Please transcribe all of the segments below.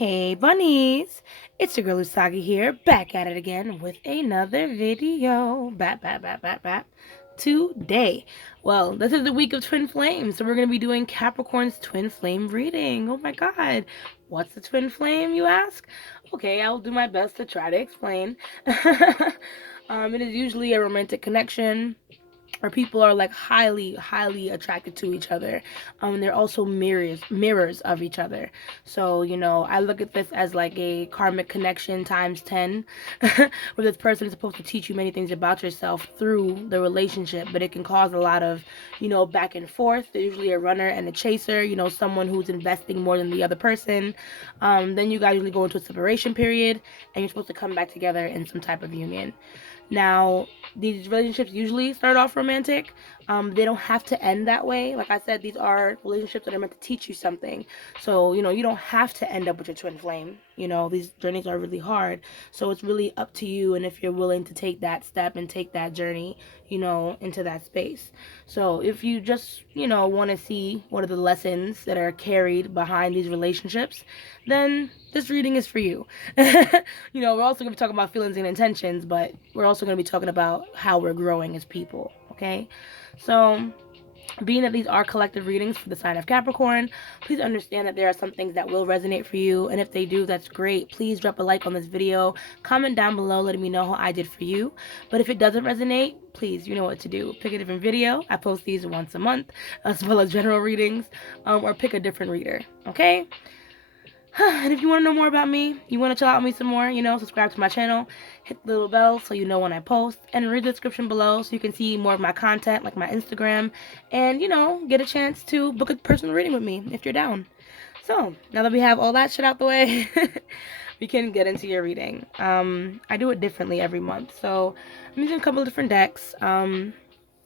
Hey bunnies, it's your girl Usagi here, back at it again with another video. Bat. Today, well, this is the week of twin flames, so we're going to be doing Capricorn's twin flame reading. Oh my god, what's a twin flame, you ask? Okay, I'll do my best to try to explain. It is usually a romantic connection or people are like highly attracted to each other. They're also mirrors of each other. So I look at this as like a karmic connection times 10 where this person is supposed to teach you many things about yourself through the relationship, but it can cause a lot of back and forth. There's usually a runner and a chaser, someone who's investing more than the other person. Then you guys usually go into a separation period and you're supposed to come back together in some type of union. Now, these relationships usually start off romantic. They don't have to end that way. Like I said, these are relationships that are meant to teach you something. So, you don't have to end up with your twin flame. These journeys are really hard. So it's really up to you and if you're willing to take that step and take that journey, into that space. So if you just, want to see what are the lessons that are carried behind these relationships, then this reading is for you. We're also going to be talking about feelings and intentions, but we're also going to be talking about how we're growing as people, okay? So, being that these are collective readings for the sign of Capricorn, please understand that there are some things that will resonate for you, and if they do, that's great. Please drop a like on this video, comment down below letting me know how I did for you. But if it doesn't resonate, please, you know what to do. Pick a different video. I post these once a month, as well as general readings, or pick a different reader, okay? And if you want to know more about me, you want to chill out with me some more, subscribe to my channel, hit the little bell so you know when I post, and read the description below so you can see more of my content, like my Instagram, and, get a chance to book a personal reading with me if you're down. So, now that we have all that shit out the way, we can get into your reading. I do it differently every month, so I'm using a couple of different decks. We're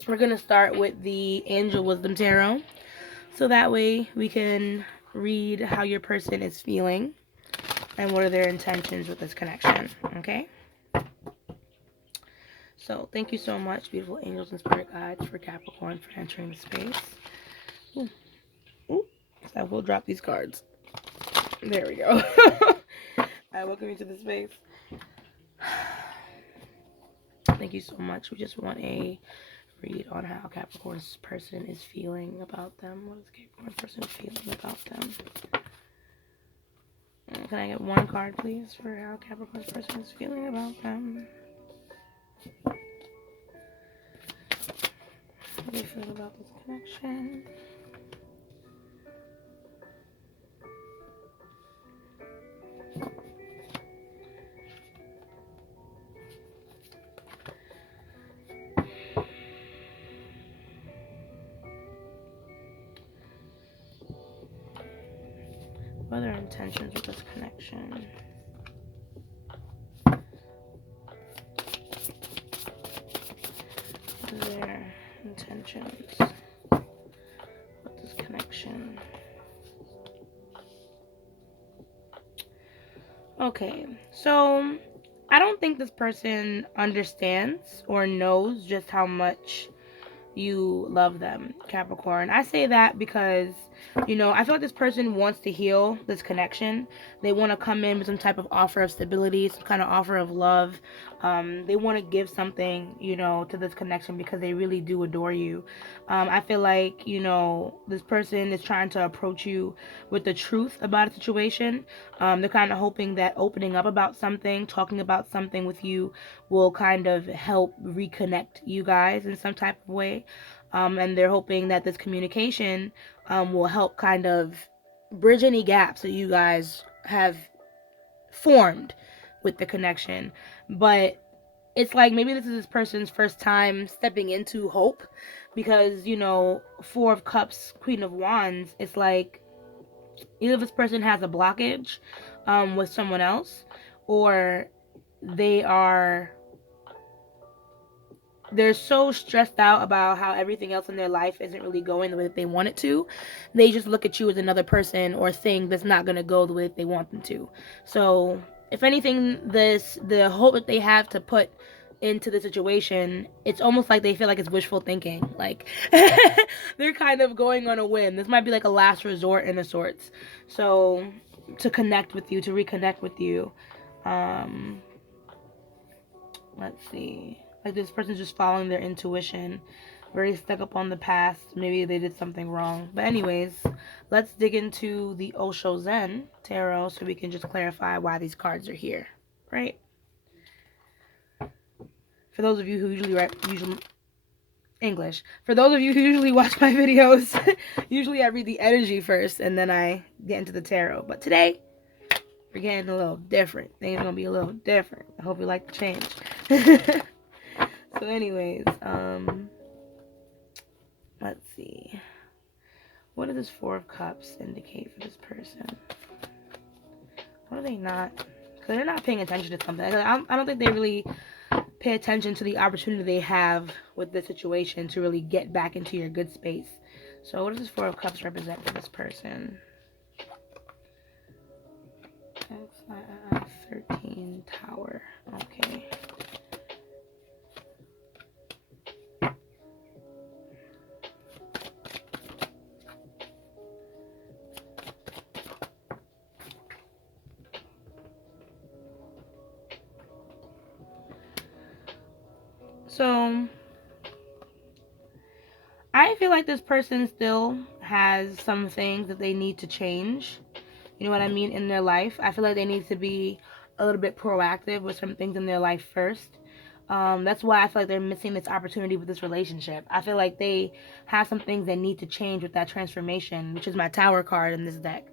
going to start with the Angel Wisdom Tarot, so that way we can read how your person is feeling and what are their intentions with this connection, okay? So thank you so much, beautiful angels and spirit guides, for Capricorn for entering the space. Ooh. Ooh. So we'll drop these cards. There we go. Alright, welcome you to the space. Thank you so much. We just want a read on how Capricorn's person is feeling about them. What is Capricorn person feeling about them? Can I get one card, please, for how Capricorn's person is feeling about them? How do you feel about this connection? What are their intentions with this connection? What are their intentions with this connection? Okay, so I don't think this person understands or knows just how much you love them, Capricorn. I say that because, I feel like this person wants to heal this connection. They want to come in with some type of offer of stability, some kind of offer of love. They want to give something, to this connection because they really do adore you. I feel like, this person is trying to approach you with the truth about a situation. They're kind of hoping that opening up about something, talking about something with you will kind of help reconnect you guys in some type of way. And they're hoping that this communication will help kind of bridge any gaps that you guys have formed with the connection. But it's like maybe this is this person's first time stepping into hope because, Four of Cups, Queen of Wands, it's like either this person has a blockage with someone else, or they're so stressed out about how everything else in their life isn't really going the way that they want it to. They just look at you as another person or thing that's not going to go the way that they want them to. So if anything, the hope that they have to put into the situation, it's almost like they feel like it's wishful thinking. Like they're kind of going on a whim. This might be like a last resort in a sorts. So to connect with you, to reconnect with you. Let's see. Like this person's just following their intuition, very stuck up on the past. Maybe they did something wrong. But anyways, let's dig into the Osho Zen tarot so we can just clarify why these cards are here, right? For those of you who usually English. For those of you who usually watch my videos, usually I read the energy first and then I get into the tarot. But today, we're getting a little different. Things are gonna be a little different. I hope you like the change. So anyways, let's see. What does this Four of Cups indicate for this person? What are they not? Because they're not paying attention to something. I don't think they really pay attention to the opportunity they have with this situation to really get back into your good space. So what does this Four of Cups represent for this person? 13 Tower. Okay. So I feel like this person still has some things that they need to change. You know what I mean? In their life. I feel like they need to be a little bit proactive with some things in their life first. That's why I feel like they're missing this opportunity with this relationship. I feel like they have some things that need to change with that transformation, which is my Tower card in this deck.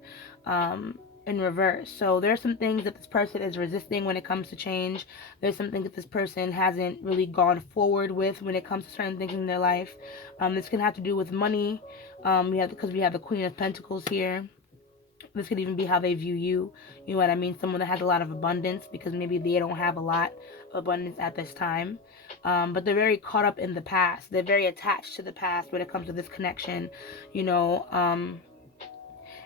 In reverse. So there's some things that this person is resisting when it comes to change. There's some things that this person hasn't really gone forward with when it comes to certain things in their life. This can have to do with money. Because we have the Queen of Pentacles here. This could even be how they view you. You know what I mean? Someone that has a lot of abundance because maybe they don't have a lot of abundance at this time. But they're very caught up in the past. They're very attached to the past when it comes to this connection. You know,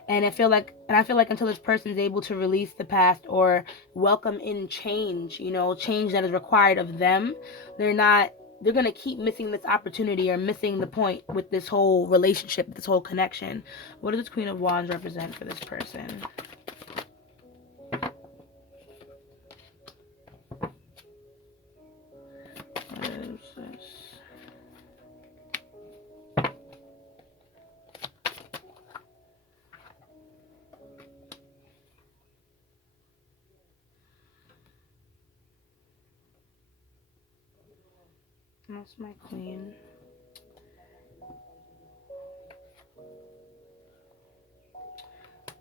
and I feel like until this person is able to release the past or welcome in change, you know, change that is required of them, they're going to keep missing this opportunity or missing the point with this whole relationship, this whole connection. What does this Queen of Wands represent for this person? What is this? That's my Queen.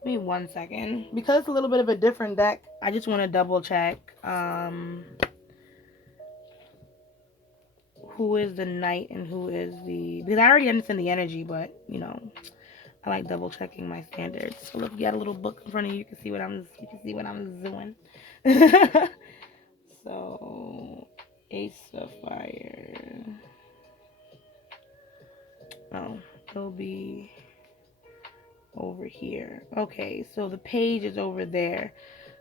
Give me 1 second. Because it's a little bit of a different deck, I just want to double check who is the Knight and who is the... Because I already understand the energy, but, you know, I like double checking my standards. So look, you got a little book in front of you. You can see what I'm doing. So, Ace of Fire. Oh, it'll be over here. Okay, so the page is over there.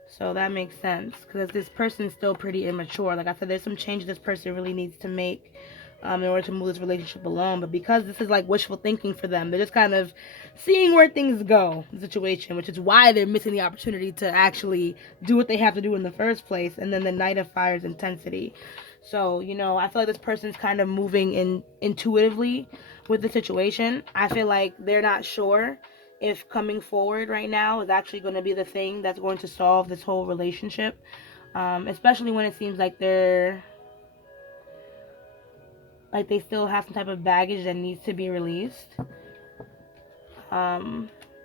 So that makes sense because this person's still pretty immature. Like I said, there's some changes this person really needs to make in order to move this relationship along. But because this is like wishful thinking for them, they're just kind of seeing where things go, the situation, which is why they're missing the opportunity to actually do what they have to do in the first place. And then the Knight of Fire's intensity. So, you know, I feel like this person's kind of moving intuitively with the situation. I feel like they're not sure if coming forward right now is actually going to be the thing that's going to solve this whole relationship. Especially when it seems like they still have some type of baggage that needs to be released.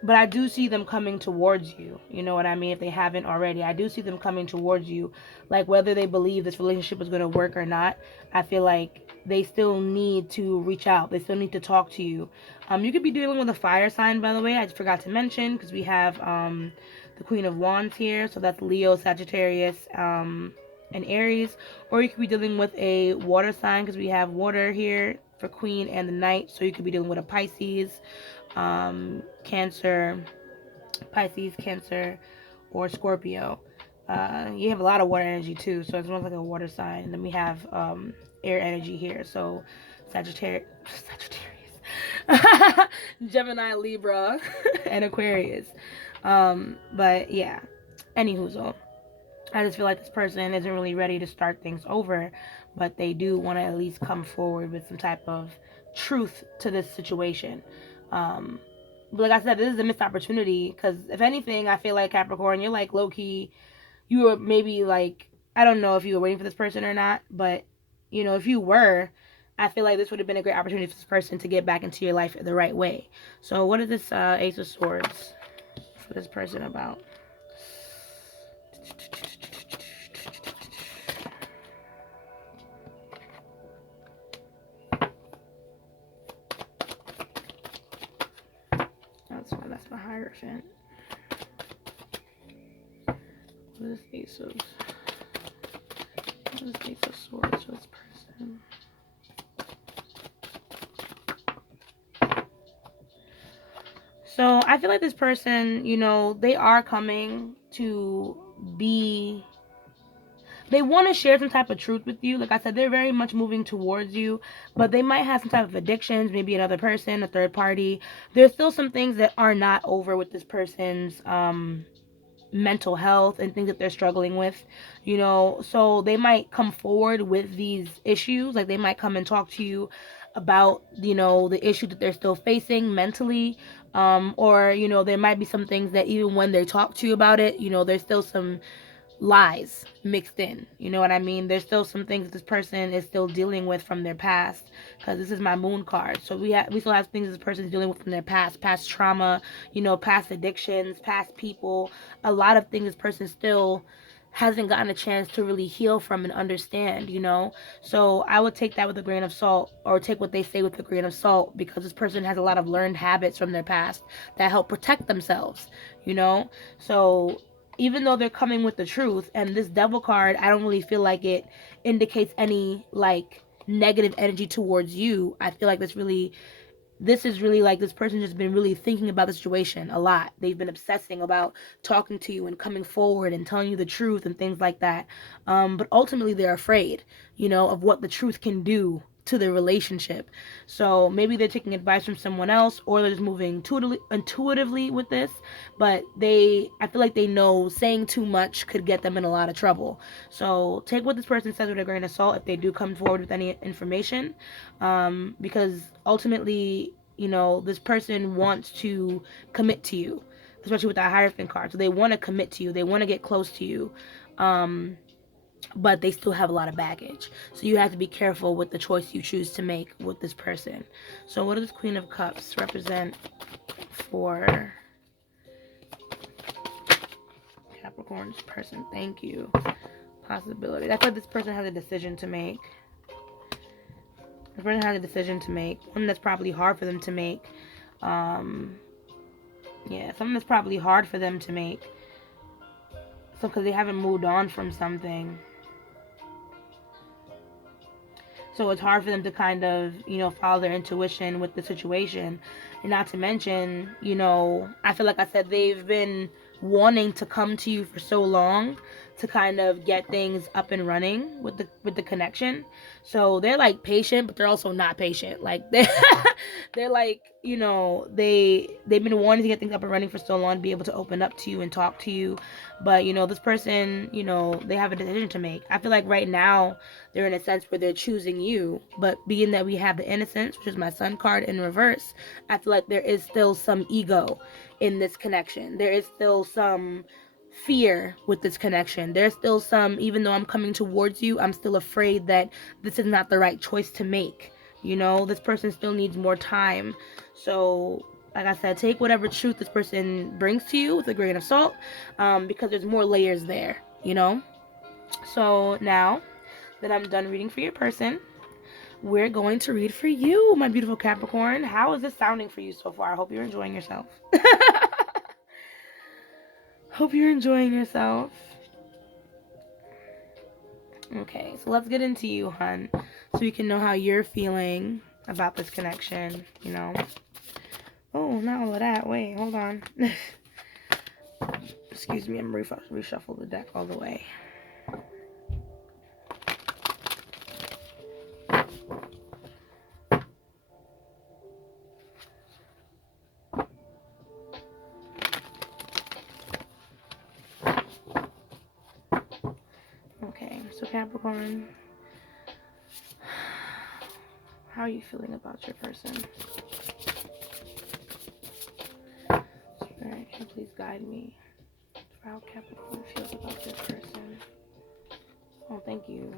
But I do see them coming towards you. You know what I mean? If they haven't already, I do see them coming towards you. Like whether they believe this relationship is going to work or not, I feel like they still need to reach out. They still need to talk to you. You could be dealing with a fire sign, by the way. I just forgot to mention because we have the Queen of Wands here. So that's Leo, Sagittarius, and Aries. Or you could be dealing with a water sign because we have water here for Queen and the Knight. So you could be dealing with a Pisces, Cancer, Pisces, Cancer, or Scorpio. You have a lot of water energy too, so it's almost like a water sign. And then we have air energy here, so Sagittarius, Gemini, Libra, and Aquarius. But yeah, anywho, I just feel like this person isn't really ready to start things over, but they do want to at least come forward with some type of truth to this situation. Um, but like I said, this is a missed opportunity because if anything, I feel like Capricorn, you're like low key, you were maybe like, I don't know if you were waiting for this person or not, but if you were, I feel like this would have been a great opportunity for this person to get back into your life the right way. So what is this Ace of Swords for this person about? That's my Hierophant. What is Ace of Swords for this person? So I feel like this person, they are coming to be, they want to share some type of truth with you. Like I said, they're very much moving towards you, but they might have some type of addictions, maybe another person, a third party. There's still some things that are not over with this person's mental health and things that they're struggling with, so they might come forward with these issues. Like they might come and talk to you about the issue that they're still facing mentally, or there might be some things that even when they talk to you about it, there's still some lies mixed in. You know what I mean? There's still some things this person is still dealing with from their past. Because this is my moon card, so we still have things this person is dealing with from their past trauma, past addictions, past people. A lot of things this person still hasn't gotten a chance to really heal from and understand. So I would take that with a grain of salt, or take what they say with a grain of salt, because this person has a lot of learned habits from their past that help protect themselves. So even though they're coming with the truth, and this devil card, I don't really feel like it indicates any like negative energy towards you. I feel like this is really like this person just been really thinking about the situation a lot. They've been obsessing about talking to you and coming forward and telling you the truth and things like that. But ultimately they're afraid, of what the truth can do to the relationship. So maybe they're taking advice from someone else, or they're just moving intuitively with this. But I feel like they know saying too much could get them in a lot of trouble. So take what this person says with a grain of salt if they do come forward with any information, because ultimately, this person wants to commit to you, especially with that Hierophant card. So they want to commit to you, they want to get close to you. But they still have a lot of baggage. So you have to be careful with the choice you choose to make with this person. So what does this Queen of Cups represent for Capricorn's person? Thank you. Possibility. I feel like this person has a decision to make. This person has a decision to make. One that's probably hard for them to make. Something that's probably hard for them to make. So because they haven't moved on from something. So it's hard for them to kind of, follow their intuition with the situation. And not to mention, I feel like I said, they've been wanting to come to you for so long to kind of get things up and running with the connection. So they're like patient, but they're also not patient. Like they're like, they've been wanting to get things up and running for so long to be able to open up to you and talk to you. But this person, they have a decision to make. I feel like right now they're in a sense where they're choosing you, but being that we have the Innocence, which is my Sun card, in reverse, I feel like there is still some ego in this connection. There is still some fear with this connection. There's still some, even though I'm coming towards you, I'm still afraid that this is not the right choice to make. This person still needs more time. So like I said, take whatever truth this person brings to you with a grain of salt, because there's more layers there. So now that I'm done reading for your person, we're going to read for you, my beautiful Capricorn. How is this sounding for you so far? I hope you're enjoying yourself. Hope you're enjoying yourself. Okay, so let's get into you, hun, so we can know how you're feeling about this connection, Oh, not all of that. Wait, hold on. Excuse me, I'm reshuffle the deck all the way. So Capricorn, how are you feeling about your person? Spirit, can you please guide me for how Capricorn feels about this person? Oh, thank you.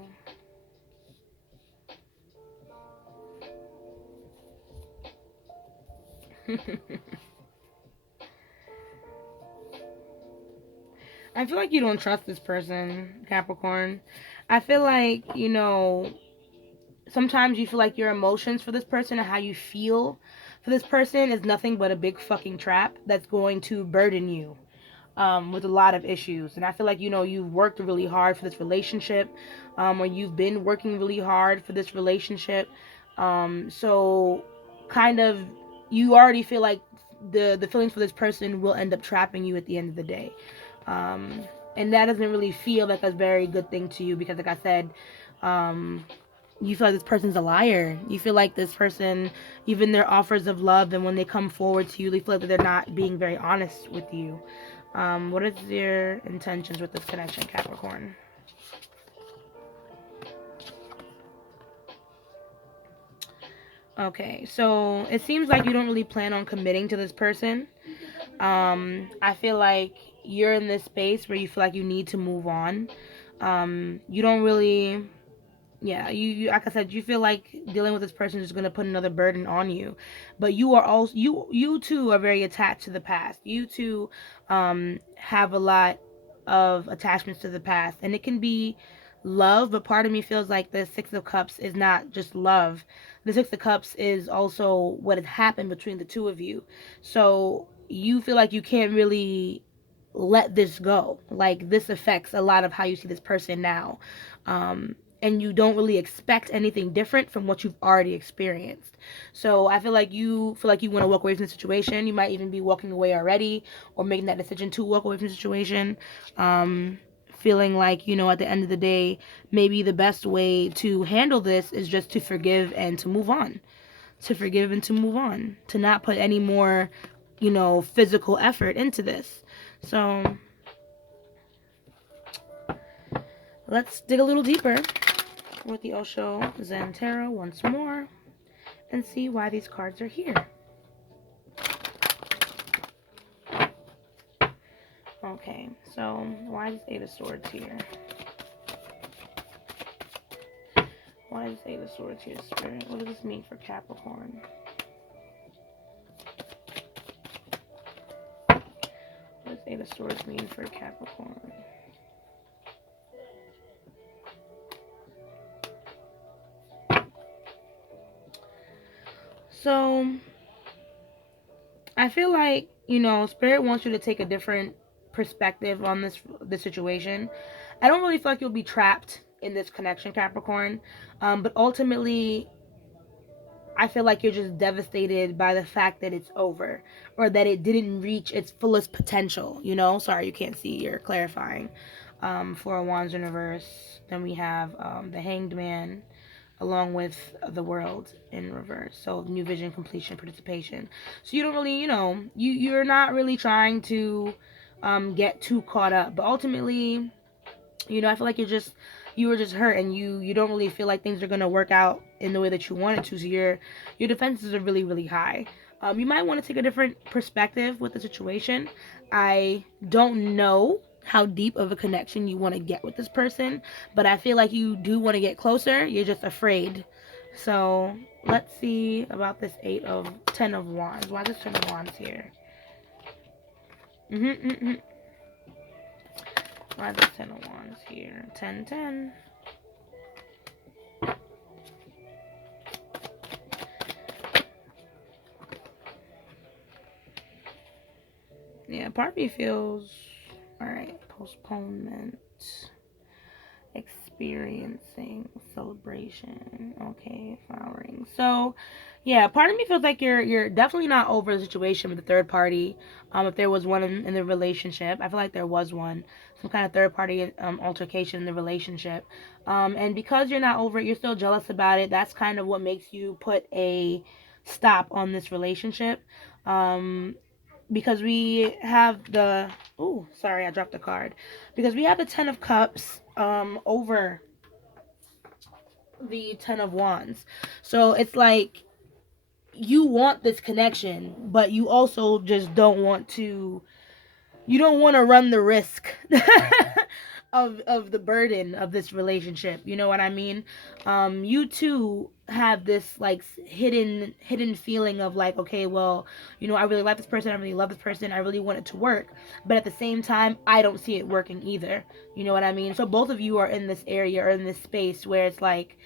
I feel like you don't trust this person, Capricorn. I feel like, sometimes you feel like your emotions for this person and how you feel for this person is nothing but a big fucking trap that's going to burden you with a lot of issues. And I feel like, you've worked really hard for this relationship, or you've been working really hard for this relationship. So kind of you already feel like the feelings for this person will end up trapping you at the end of the day. Um, and that doesn't really feel like a very good thing to you because, like I said, um, you feel like this person's a liar. You feel like this person, even their offers of love, and when they come forward to you, they feel like that they're not being very honest with you. What is your intentions with this connection, Capricorn? Okay, so it seems like you don't really plan on committing to this person. I feel like you're in this space where you feel like you need to move on. You don't really, yeah, you like I said, you feel like dealing with this person is going to put another burden on you, but you are also you too are very attached to the past. You too have a lot of attachments to the past, and it can be love, but part of me feels like the Six of Cups is not just love. The Six of Cups is also what has happened between the two of you. So you feel like you can't really let this go. Like this affects a lot of how you see this person now. And you don't really expect anything different from what you've already experienced. So I feel like you want to walk away from the situation. You might even be walking away already or making that decision to walk away from the situation. Feeling like, at the end of the day, maybe the best way to handle this is just to forgive and to move on. To forgive and to move on. To not put any more, physical effort into this. So let's dig a little deeper with the Osho Zen Tarot once more and see why these cards are here. Okay, so why is Eight of Swords here? Why is Eight of Swords here, Spirit? What does this mean for Capricorn? What does Eight of Swords mean for Capricorn? So, I feel like, Spirit wants you to take a different perspective on this situation. I don't really feel like you'll be trapped in this connection, Capricorn. But ultimately, I feel like you're just devastated by the fact that it's over or that it didn't reach its fullest potential, Sorry, you can't see. You're clarifying. Four of Wands in reverse. Then we have the Hanged Man along with the World in reverse. So new vision, completion, participation. So you don't really, you're not really trying to get too caught up. But ultimately, I feel like you were just hurt and you don't really feel like things are gonna work out in the way that you wanted to. So your defenses are really, really high. You might want to take a different perspective with the situation. I don't know how deep of a connection you want to get with this person, but I feel like you do want to get closer. You're just afraid. So let's see about this Ten of Wands. Why is this Ten of Wands here? Mm-hmm. Why is this Ten of Wands here? 10. Yeah, part of me feels, alright, postponement, experiencing, celebration, okay, flowering. So, yeah, part of me feels like you're definitely not over the situation with the third party. If there was one in the relationship, I feel like there was one, some kind of third party altercation in the relationship. And because you're not over it, you're still jealous about it. That's kind of what makes you put a stop on this relationship. Because we have the, oh, sorry, I dropped the card. Because we have the Ten of Cups over the Ten of Wands. So it's like you want this connection, but you also just don't want to, you don't want to run the risk of the burden of this relationship. You know what I mean? You too have this like hidden feeling of like, okay, well, you know, I really like this person, I really love this person, I really want it to work, but at the same time, I don't see it working either. You know what I mean? So both of you are in this area or in this space where it's like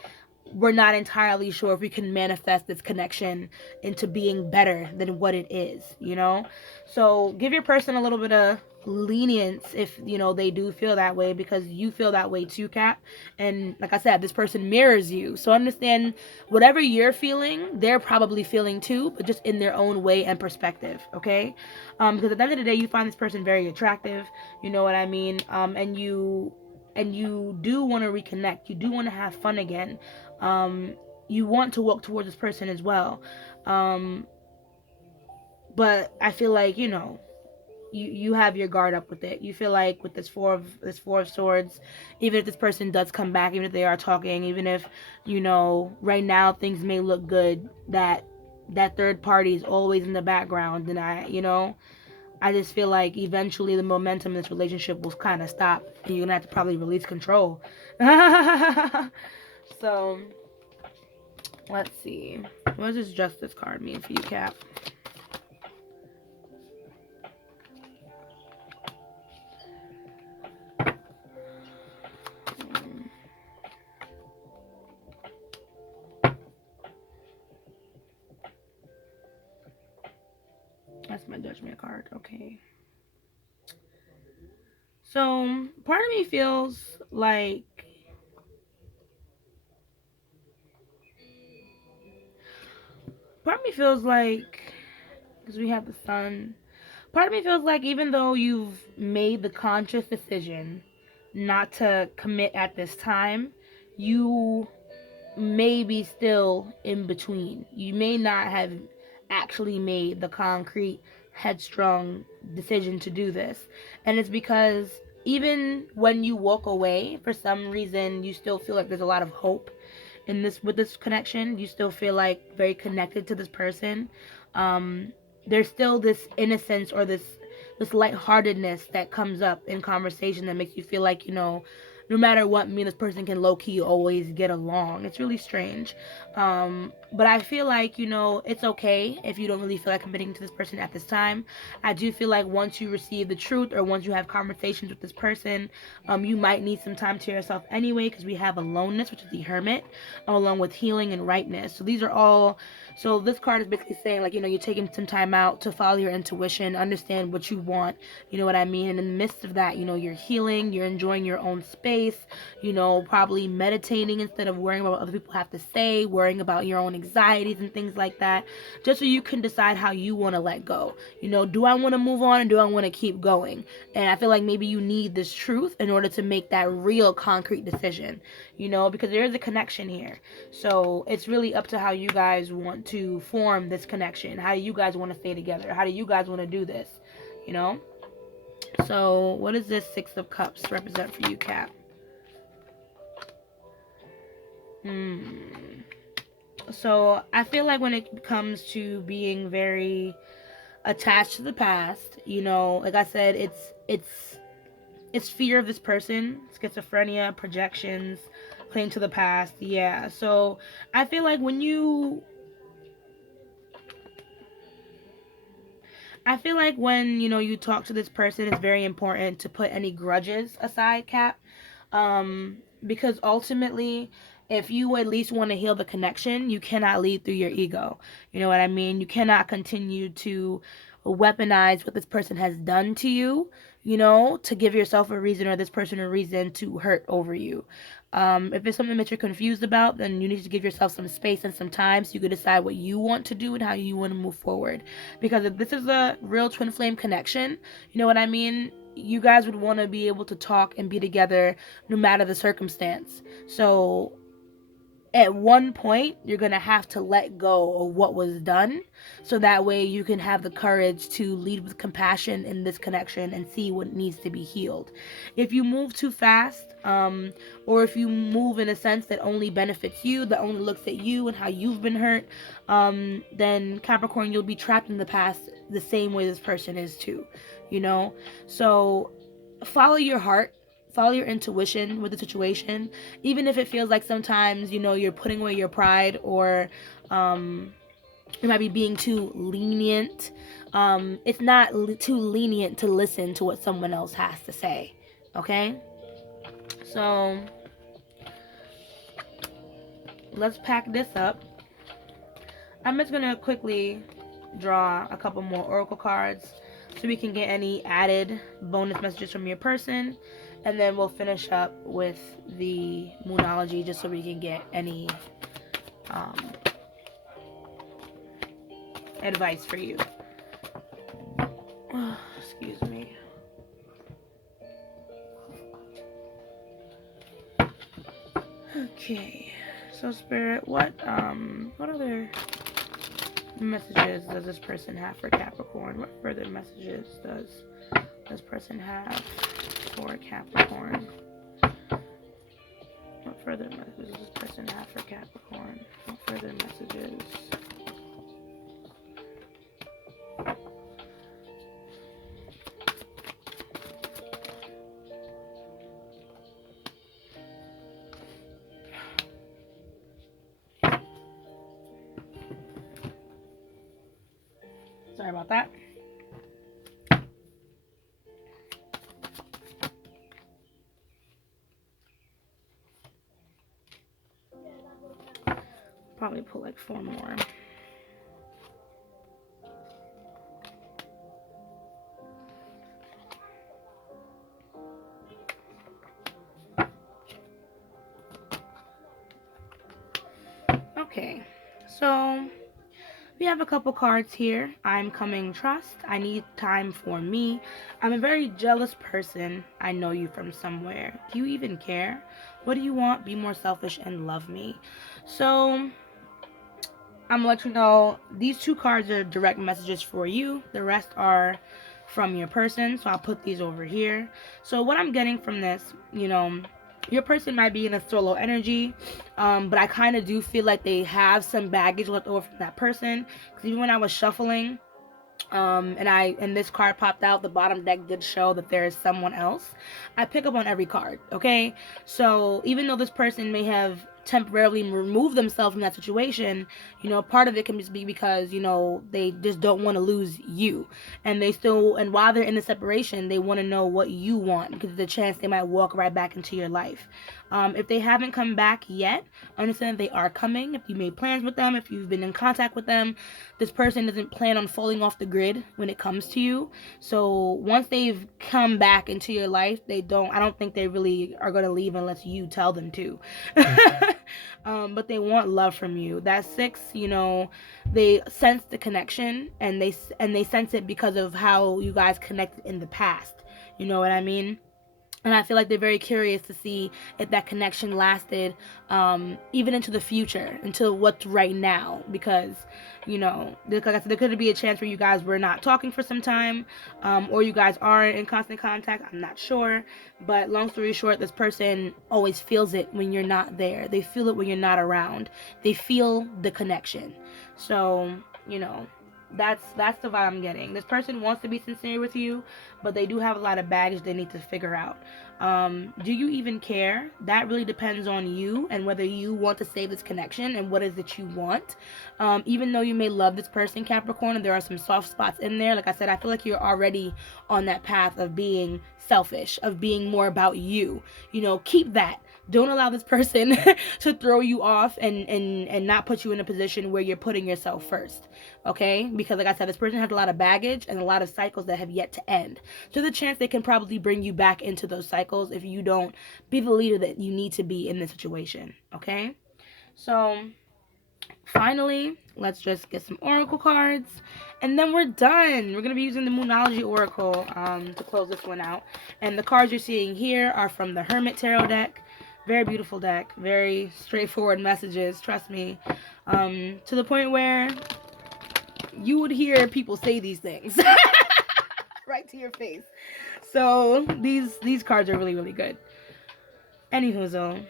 we're not entirely sure if we can manifest this connection into being better than what it is, you know? So give your person a little bit of lenience if, you know, they do feel that way, because you feel that way too, Cap. And like I said, this person mirrors you. So understand whatever you're feeling, they're probably feeling too, but just in their own way and perspective, okay? Because at the end of the day, you find this person very attractive, you know what I mean? And you do want to reconnect. You do want to have fun again. Um, you want to walk towards this person as well. Um, but I feel like, you know, you have your guard up with it. You feel like with this four of swords, even if this person does come back, even if they are talking, even if, you know, right now things may look good, that third party is always in the background, and I just feel like eventually the momentum in this relationship will kind of stop, and you're gonna have to probably release control. So let's see. What does this Justice card mean for you, Cap? That's my Judgment card. Okay. So part of me feels like because we have the sun. Part of me feels like even though you've made the conscious decision not to commit at this time, you may be still in between. You may not have actually made the concrete, headstrong decision to do this. And it's because even when you walk away, for some reason, you still feel like there's a lot of hope in this with this connection. You still feel like very connected to this person. Um, there's still this innocence or this lightheartedness that comes up in conversation that makes you feel like, you know, no matter what, me and this person can low key always get along. It's really strange. But I feel like, you know, it's okay if you don't really feel like committing to this person at this time. I do feel like once you receive the truth or once you have conversations with this person, you might need some time to yourself anyway, because we have aloneness, which is the hermit, along with healing and rightness. So these are all. So this card is basically saying, like, you know, you're taking some time out to follow your intuition, understand what you want, you know what I mean? And in the midst of that, you know, you're healing, you're enjoying your own space, you know, probably meditating instead of worrying about what other people have to say, worrying about your own anxieties and things like that, just so you can decide how you want to let go. You know, do I want to move on, and do I want to keep going? And I feel like maybe you need this truth in order to make that real concrete decision, you know, because there is a connection here. So it's really up to how you guys want to form this connection. How do you guys want to stay together? How do you guys want to do this? You know? So what does this Six of Cups represent for you, Cap? So I feel like when it comes to being very attached to the past, you know, like I said, it's fear of this person, schizophrenia, projections, cling to the past. Yeah. So I feel like when you know you talk to this person, it's very important to put any grudges aside, Cap. Because ultimately, if you at least want to heal the connection, you cannot lead through your ego. You know what I mean? You cannot continue to weaponize what this person has done to you, you know, to give yourself a reason or this person a reason to hurt over you. If it's something that you're confused about, then you need to give yourself some space and some time so you can decide what you want to do and how you want to move forward. Because if this is a real twin flame connection, you know what I mean? You guys would want to be able to talk and be together no matter the circumstance. So at one point you're going to have to let go of what was done, so that way you can have the courage to lead with compassion in this connection and see what needs to be healed. If you move too fast, or if you move in a sense that only benefits you, that only looks at you and how you've been hurt, then Capricorn, you'll be trapped in the past the same way this person is too, you know? So follow your heart, follow your intuition with the situation, even if it feels like sometimes, you know, you're putting away your pride, or you might be being too lenient. It's not too lenient to listen to what someone else has to say, okay? So let's pack this up. I'm just gonna quickly draw a couple more oracle cards so we can get any added bonus messages from your person, and then we'll finish up with the moonology just so we can get any advice for you. Excuse me. Okay, so Spirit, what other messages does this person have for Capricorn? What further messages does this person have for Capricorn? What further messages does this person have for Capricorn? What further messages? Sorry about that. Probably pull like 4 more. Okay, so we have a couple cards here. I'm coming trust. I need time for me. I'm a very jealous person. I know you from somewhere. Do you even care? What do you want? Be more selfish and love me. So I'm gonna let you know these 2 cards are direct messages for you. The rest are from your person. So I'll put these over here. So what I'm getting from this, you know, your person might be in a solo energy, but I kind of do feel like they have some baggage left over from that person. Because even when I was shuffling, and this card popped out, the bottom deck did show that there is someone else. I pick up on every card, okay? So even though this person may have temporarily remove themselves from that situation, you know, part of it can just be because, you know, they just don't want to lose you, and they still, and while they're in the separation, they want to know what you want, because there's a chance they might walk right back into your life. If they haven't come back yet, understand that they are coming. If you made plans with them, if you've been in contact with them, this person doesn't plan on falling off the grid when it comes to you. So once they've come back into your life, I don't think they really are going to leave unless you tell them to. But they want love from you. That 6, you know, they sense the connection, and they sense it because of how you guys connected in the past. You know what I mean? And I feel like they're very curious to see if that connection lasted, even into the future, until what's right now. Because, you know, like I said, there could be a chance where you guys were not talking for some time, or you guys are in constant contact. I'm not sure. But long story short, this person always feels it when you're not there. They feel it when you're not around. They feel the connection. So, you know, that's the vibe I'm getting. This person wants to be sincere with you, but they do have a lot of baggage they need to figure out. Do you even care? That really depends on you and whether you want to save this connection and what is it you want. Even though you may love this person, Capricorn, and there are some soft spots in there, like I said, I feel like you're already on that path of being selfish, of being more about you. You know, keep that. Don't allow this person to throw you off and not put you in a position where you're putting yourself first. Okay? Because like I said, this person has a lot of baggage and a lot of cycles that have yet to end. So there's a chance they can probably bring you back into those cycles if you don't be the leader that you need to be in this situation. Okay? So finally, let's just get some oracle cards, and then we're done. We're going to be using the Moonology Oracle to close this one out. And the cards you're seeing here are from the Hermit Tarot deck. Very beautiful deck. Very straightforward messages, trust me. To the point where you would hear people say these things right to your face. So these cards are really, really good. Anywho,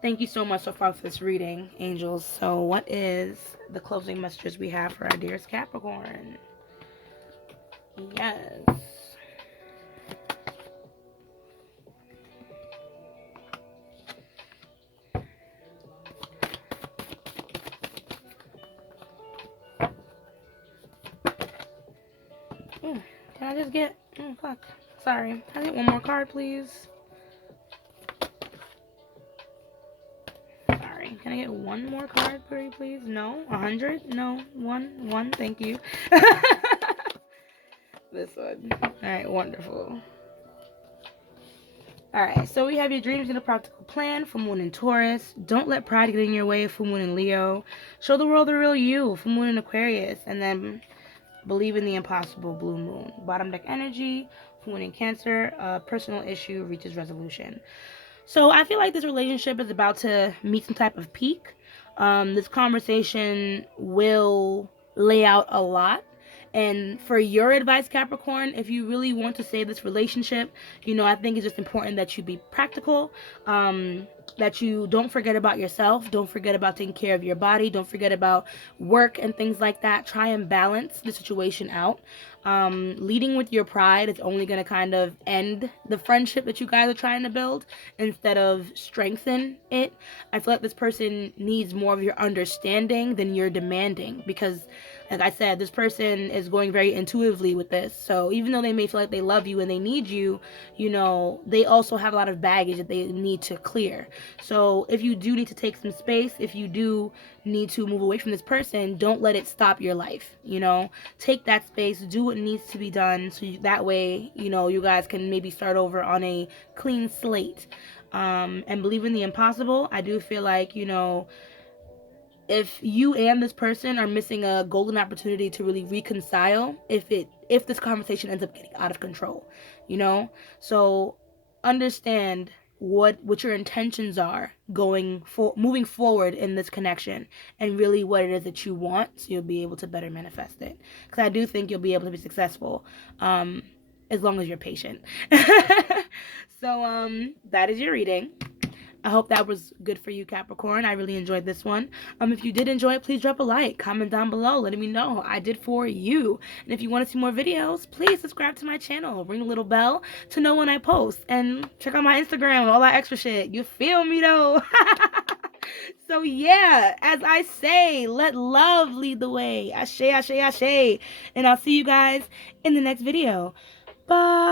thank you so much so far for this reading, angels. So what is the closing messages we have for our dearest Capricorn? Yes. Can I just get... Oh, fuck. Sorry. Can I get one more card, please? Sorry. Can I get one more card, please? No? 100? No. One. Thank you. This one. Alright, wonderful. Alright, so we have your dreams and a practical plan for Moon in Taurus. Don't let pride get in your way for Moon in Leo. Show the world the real you for Moon in Aquarius. And then believe in the impossible, Blue Moon. Bottom deck energy, Moon in Cancer. A personal issue reaches resolution. So I feel like this relationship is about to meet some type of peak. This conversation will lay out a lot. And for your advice, Capricorn, if you really want to save this relationship, I think it's just important that you be practical, that you don't forget about yourself, don't forget about taking care of your body, don't forget about work and things like that. Try and balance the situation out. Leading with your pride is only going to kind of end the friendship that you guys are trying to build instead of strengthen it. I feel like this person needs more of your understanding than your demanding, because like I said, this person is going very intuitively with this. So even though they may feel like they love you and they need you, they also have a lot of baggage that they need to clear. So if you do need to take some space, if you do need to move away from this person, don't let it stop your life. Take that space, do what needs to be done, so that way, you guys can maybe start over on a clean slate. And believe in the impossible. I do feel like, if you and this person are missing a golden opportunity to really reconcile, if this conversation ends up getting out of control, so understand what your intentions are moving forward in this connection, and really what it is that you want, so you'll be able to better manifest it, because I do think you'll be able to be successful, as long as you're patient. So that is your reading. I hope that was good for you, Capricorn. I really enjoyed this one. If you did enjoy it, please drop a like, comment down below, letting me know I did for you. And if you want to see more videos, please subscribe to my channel, ring the little bell to know when I post, and check out my Instagram, all that extra shit. You feel me though? So yeah, as I say, let love lead the way. Ashe, ashe, ashe. And I'll see you guys in the next video. Bye.